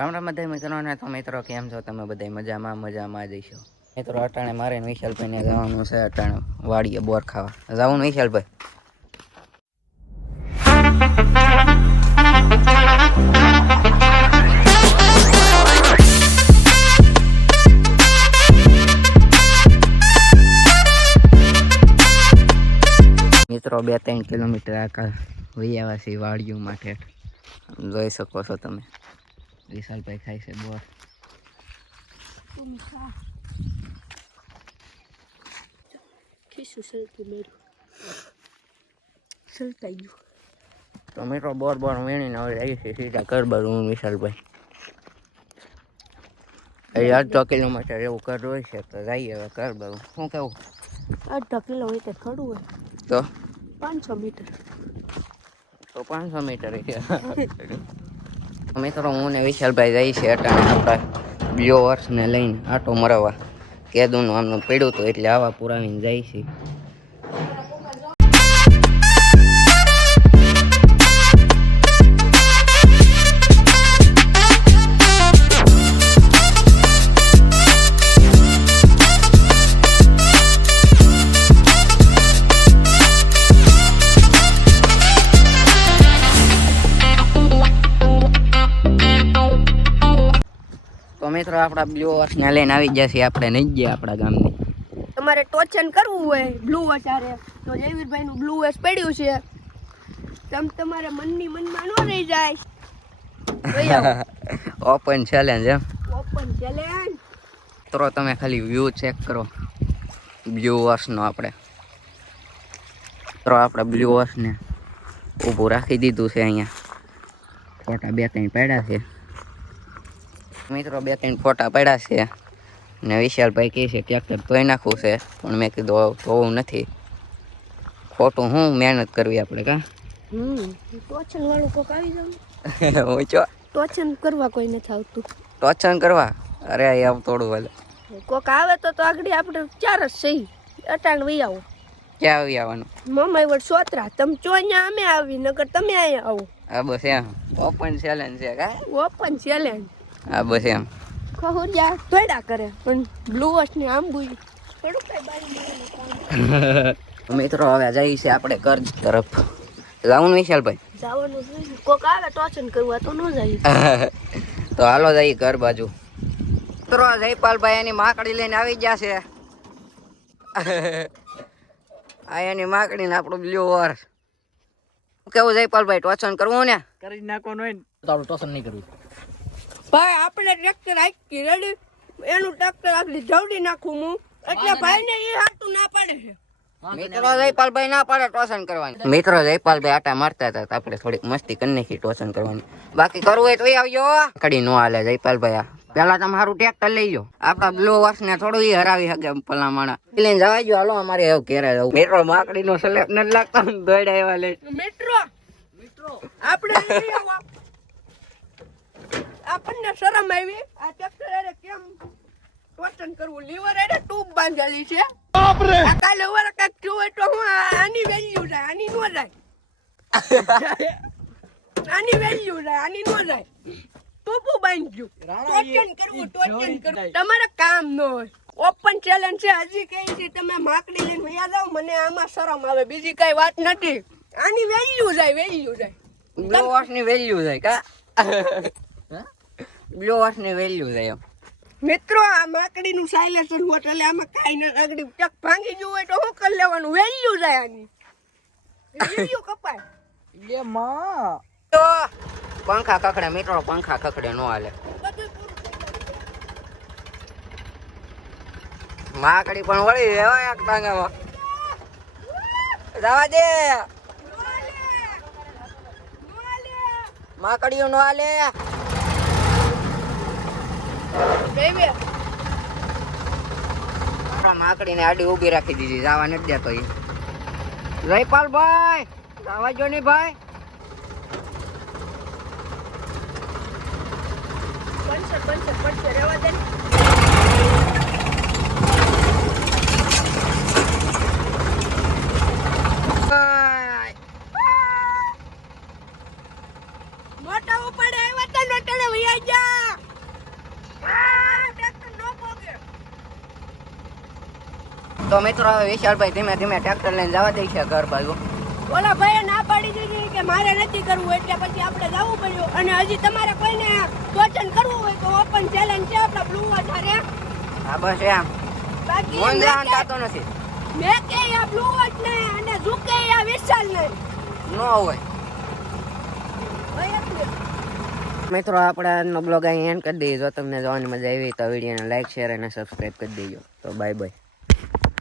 રામ રામ બધા મિત્રોને. તો મિત્રો કેમ છો તમે? બધા મજામાં જઈશો મિત્રો. અટાણે મારે વિશાલભાઈ ને જવાનું છે. અટાણે વાડીએ બોર ખાવા જવાનું વિશાલભાઈ. મિત્રો 2-3 કિલોમીટર આખા વૈયાવાસી વાડીઓ માટે જોઈ શકો છો તમે. વિશાલભાઈ ખાય છે બોર. તો મિત્રો બોર વીણીને હવે આવી છે સીધા ઘર બાજુ. હું વિશાલભાઈ 8 કિલોમીટર એવું ઘર હોય છે તો જઈએ હવે ઘર બાજુ. શું કેવું? 8 કિલોમીટર થોડું હોય તો 500 મીટર. તો 500 મીટર છે. મિત્રો હું ને વિશાલભાઈ જઈ છે અટાણે આપણા બ્લોઅર્સને લઈને આટો મરાવવા. કેદુનું આમનું પડ્યું હતું એટલે આવા પુરાવીને જાય છે. મિત્રો આપણા બ્લુ ને લઈને આવી જશે. આપણે નહીં ગયા આપણા ગામની. તમારે ટોચન કરવું હોય બ્લુ વોચ આરે તો જયવીરભાઈ નું બ્લુ વોચ પડ્યું છે. તમારે મનમાં ન રહી જાય. ઓપન ચેલેન્જ એમ. Open challenge. તો તમે ખાલી વ્યૂ ચેક કરો બ્લુઅર્સ નો. આપણે બ્લુઅર્સ ને ઊભું રાખી દીધું છે. અહીંયા ફોટા 2-3 પડ્યા છે મિત્રો. 2-3 ફોટા પડ્યા છે ને વિશાલભાઈ કહે છે ટ્રેક્ટર ધોઈ નાખવું છે, પણ મેં કીધું ધોવું નથી. ખોટું હું મહેનત કરવી આપણે. કા ટોચન વાળું કોક આવી જાવ. હું ચો ટોચન કરવા કોઈ નથી આવતું. ટોચન કરવા? અરે આમ થોડું હાલે. કોક આવે તો આગળ આપણે 4 જ સહી. અટાણ વઈ આવો. ક્યાં આવી આવવાનું? મમ્મી વડ સોતરા. તમે ચો અહીંયા અમે આવી, નકર તમે અહીંયા આવો. હા બસ એમ. ઓપન ચેલેન્જ છે. કા ઓપન ચેલેન્જ. હા બસ એમ. ખોડિયા થોડા કરે પણ બ્લુ વોચ ને આમ બુઈ થોડું કઈ બાઈ. મિત્રો હવે જઈએ છે આપણે કર્જ તરફ. જાવું વિશાલભાઈ? જવાનું છે. કોક આવે ટોચન કરવા તો ન જાય. તો હાલો જઈએ ઘર બાજુ. મિત્રો જયપાલભાઈ એની માકડી લઈને આવી ગયા છે. આ એની માકડી ને આપણું બ્લુ વોચ. કેવું જયપાલભાઈ? ટોચન કરવું ને? કરી નાખવાનું હોય ને તો આપણું ટોચન નહીં કરવું. ભાઈ આપણે ટ્રેક્ટર આખી રેડી એનું ટ્રેક્ટર આગળ જવડી નાખું હું એટલે ભાઈ ને એ હાટું ના પાડે છે. મિત્રો જયપાલભાઈ ના પાડે ટોચન કરવાની. મિત્રો જયપાલભાઈ આટા મારતા હતા તો આપણે થોડીક મસ્તી કરી નાખી ટોચન કરવાની. બાકી કરવું હોય તો આવજો. કડી નો હાલે જયપાલભાઈ. પેલા તમારું ટ્રેક્ટર લઈ લો. આપડા બ્લુ વોચ ને થોડું ઈ હરાવી શકે ભલા માણા. લઈને જવા જો. હાલો અમારે એવું ઘેરે જવું. મિત્રો માકડી નો સ્લેપ નથી લાગતો. દોડ્યા એવા લે. મિત્રો આપણે આપણને શરમ આવી. આ ટ્રેક્ટર એને કેમ ટોચન કરવું? લીવર એને ટ્યુબ બાંધેલી છે. બાપ રે! આ કાલે ઓવર કાક જોવે તો હું આની વેલ્યુ જાય, આની નો જાય. આની વેલ્યુ જાય, આની નો જાય. ટૂપું બાંધ્યું. ટોચન કરવું. તમારે કામ ન હોય. ઓપન ચેલેન્જ છે. હજી કઈ છે તમે માકડી લઈને વયા જાવ. મને આમાં શરમ આવે. બીજી કઈ વાત નથી. આની વેલ્યુ જાય. બ્લુ વોચ ની વેલ્યુ જાય. કા બ્લુ વોચ ની વેલ્યુ જાય એમ. મિત્રો આ માકડી નું સાયલેન્સર હોટ એટલે આમાં કાઈ ન આગળ ટક ભાંગી ગયું હોય તો શું કરી લેવાનું? વેલ્યુ જાય આની. વેલ્યુ કપાય. એ માં તો પંખા કખડે મિત્રો. પંખા કખડે નો હાલે. માકડી પણ વળી એક ટાંગામાં જવા દે. માકડીઓ નો હાલે. માકડી ને આડી ઉભી રાખી દીધી. જવા નથી દેતો. જયપાલભાઈ જવા જો ને ભાઈ. પંચર રેવા દે. મોટા ઉપડે આવ્યા તા નટણે વયા જા. તો મિત્રો હવે વિશાલભાઈ ધીમે ધીમે ટ્રેક્ટર લઈને જવા દે છે ઘર બાજુ. ઓલા ભાઈએ ના પાડી દીધી કે મારે નથી કરવું એટલે પછી આપણે જવું પડ્યું. અને હજી તમારે કોઈને ટોચન કરવું હોય તો ઓપન ચેલેન્જ છે આપણા બ્લુ વોચ હારે. હા બસ એમ બાકી મન જાન થતો નથી. મેં કે આ બ્લુ વોચ ને અને ઝુકે આ વિશાલ ને ન હોય મિત્રો આપણે આજનો બ્લોગ અહીં એન્ડ કરી દઈએ. જો તમને જોવાની મજા આવી તો વિડીયોને લાઈક શેર અને સબસ્ક્રાઈબ કરી દેજો. તો બાય બાય.